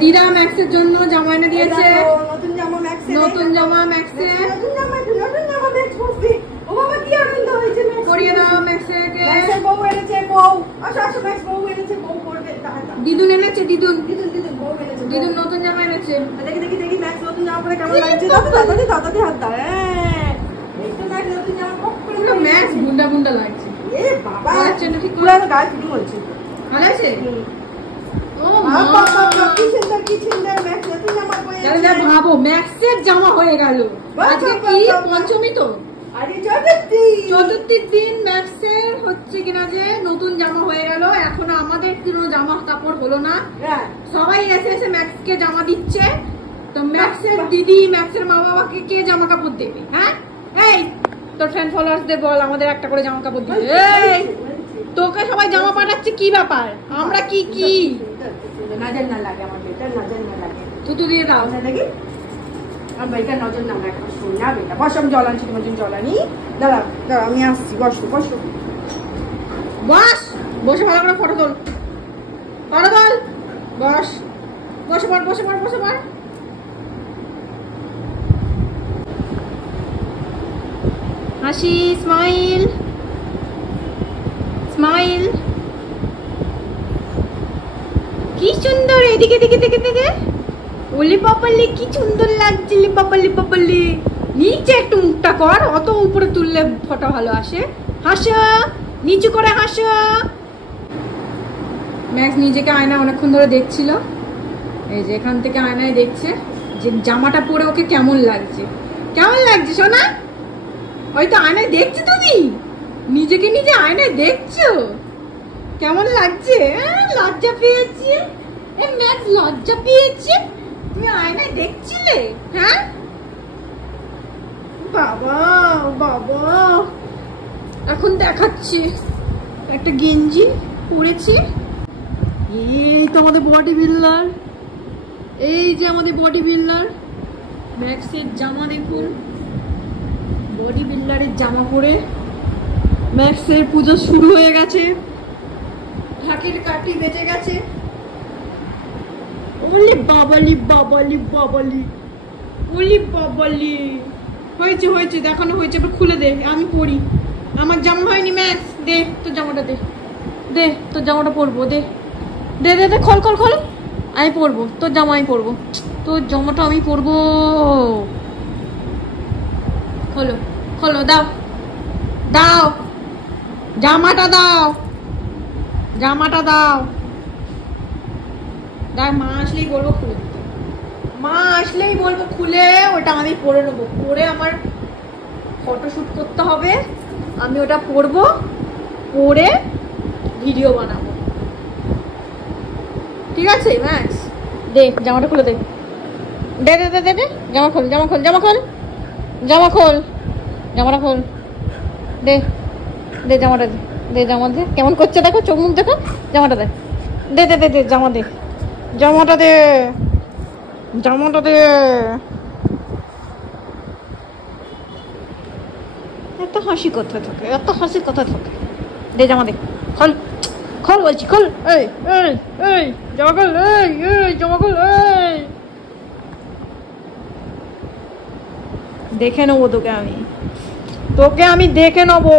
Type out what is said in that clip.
দিদা ম্যাক্সের জন্য জামা এনে দিয়েছে, নতুন জামা ম্যাক্সে, নতুন জামা ম্যাক্সে, নতুন জামা ম্যাক্স পরবে। ও বাবা কি আনন্দ হয়েছে, ম্যাক্স পরিয়ে দাও ম্যাক্সে কে। ম্যাক্সের বউ এনেছে, বউ আসো আসো, ম্যাক্স বউ এনেছে, বউ পরবে। দিদুন এনেছে, দিদুন বউ এনেছে, দিদুন নতুন জামা এনেছে। দেখি দেখি দেখি ম্যাক্স নতুন জামা পরে কেমন লাগছে। দাদাদি দাদাদি হাত দাও। এই তো ম্যাক্স নতুন জামা পরে পুরো ম্যাক্স গুন্ডা গুন্ডা লাগছে। এ বাবা আচ্ছা ঠিক পুরো গায়ে ফিটিং হচ্ছে, ভালো আছে। ও বাবা কি সুন্দর কি সুন্দর, ম্যাক্স নতুন জামা পরে। দাদা ভাবো ম্যাক্সের জামা হয়ে গেল। আজকে কি পঞ্চমী তো, আরে চতুর্থীর দিন ম্যাক্সের হচ্ছে কিনা যে নতুন জামা হয়ে গেল। এখন আমাদের কোনো জামা কাপড় হলো না, সবাই এসে এসে ম্যাক্সকে জামা দিচ্ছে। তো ম্যাক্সের দিদি ম্যাক্সের মা বাবাকে কে জামা কাপড় দেবে? হ্যাঁ এই তোর ফ্যান ফলোয়ার্সদের বল আমাদের একটা করে জামা কাপড় দিবে। এই তোকে সবাই জামা পাঠাচ্ছে, কি ব্যাপার? আমরা কি কি নজর না লাগে আমার বেটা, নজর না লাগে। তুতু দিয়ে দাও লাগে আমার বেটা, নজর না লাগে। শোনা বেটা বস, আমি জল আনছি তোমার জন্য, জল আনি। দাঁড়া দাঁড়া আমি আসছি, বসো বসো বস, বসে ভালো করে ফটো তোল, ফটো তোল, বস বসে পড় বসে পড় বসে পড়। হাসি, স্মাইল স্মাইল। কি সুন্দর, এদিকে দিকে দিকে দিকে। ওলি পাপালি কি সুন্দর লাগছে, পাপালি পাপালি। নিচে একটু মুখটা কর, অত উপরে তুললে ফটো ভালো আসে। হাসো, নিচু করে হাসো। ম্যাক্স নিজেকে আয়না অনেকক্ষণ ধরে দেখছিল, এই যে এখান থেকে আয়নায় দেখছে যে জামাটা পরে ওকে কেমন লাগছে। কেমন লাগছে সোনা? ওই তো আয়নায় দেখছো, তুমি নিজেকে নিজে আয়নায় দেখছো, কেমন লাগছে? লজ্জা পেয়েছি, ম্যাক্স লজ্জা পেয়েছে। তুমি আয়নায় দেখছিলে? হ্যাঁ বাবা বাবা, এখন দেখাচ্ছি একটা গেঞ্জি পরেছি। এই তো আমাদের বডি বিল্ডার, এই যে আমাদের বডি বিল্ডার ম্যাক্সের জামা দেখুন। বডি বিল্ডারের জামা পরে ম্যাক্সের পুজো শুরু হয়ে গেছে, ঢাকের কাঠি বেঁচে গেছে। ওলি বাবালি বাবালি বাবালি, ওলি বাবালি। হয়েছে হয়েছে, দেখানো হয়েছে, এবার খুলে দে, আমি পরি। আমার জামা হয়নি ম্যাক্স, দে তোর জামাটা, দে দে তোর জামাটা পরবো, দে দে দে দে, খোল খোল খোল, আমি পরবো তোর জামা, আমি পরবো তোর জামাটা, আমি পরবো। খোলো খোলো, দাও দাও জামাটা, দাও জামাটা দাও। দাও, মা আসলেই বলবো খুলে দিতে, মা আসলেই বলবো খুলে, ওটা আমি পরে নেবো। পরে আমার ফটোশুট করতে হবে, আমি ওটা পরবো, পরে ভিডিও বানাবো। ঠিক আছে ম্যাক্স, দে জামাটা খুলে দে, দে দে দে দে দে, জামা খোল জামা খোল জামা খোল জামা খোল, জামাটা খোল, দে দে জামাটা, দে দে জামা, দে কেমন করছে দেখো, চোখ মুখ দেখো, জামাটা দে, দে দে দে দে জামা, দে জামাটা, দে জামাটা, দে। এত হাসি কথা থাকে, এত হাসি কথা থাকে, দে জামা, দে খোল খোল বলছি, খোল। এই এই এই জামা খোল, এই এই জামা খোল, এই দেখে নেবো তোকে আমি, তোকে আমি দেখে নেবো।